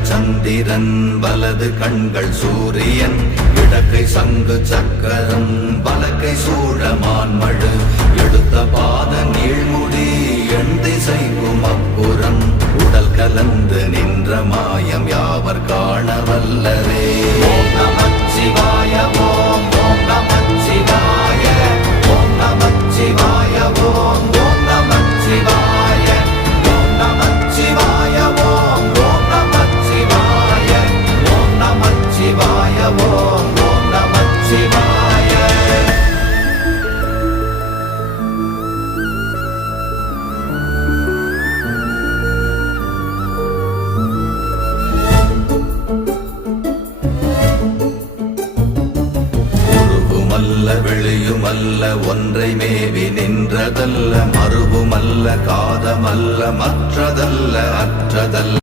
இடங்கள் சந்திரன் வலது கண்கள் சூரியன் இடக்கை சங்கு சக்கரம் வலக்கை சூழமான்மழு எடுத்த பாத நீழ்முடி எண் திசைக்கும் அப்புறம் உடல் கலந்து நின்ற மாயம் யாவர் காண வல்லரே. ஓம் நமச்சிவாய ஓம் ஓம் நமச்சிவாய ஓம் நமச்சிவாய ஓம் ஓம் நமச்சிவாய ஓம் நமச்சிவாய ஓம் ஓம் நமச்சிவாய ஓம் நமச்சிவாய ஓம் ஓம் நமச்சிவாய. வெளியுமல்ல ஒன்றை மேவி நின்றதல்ல மறுவுமல்ல காதமல்ல மற்றதல்ல அற்றதல்ல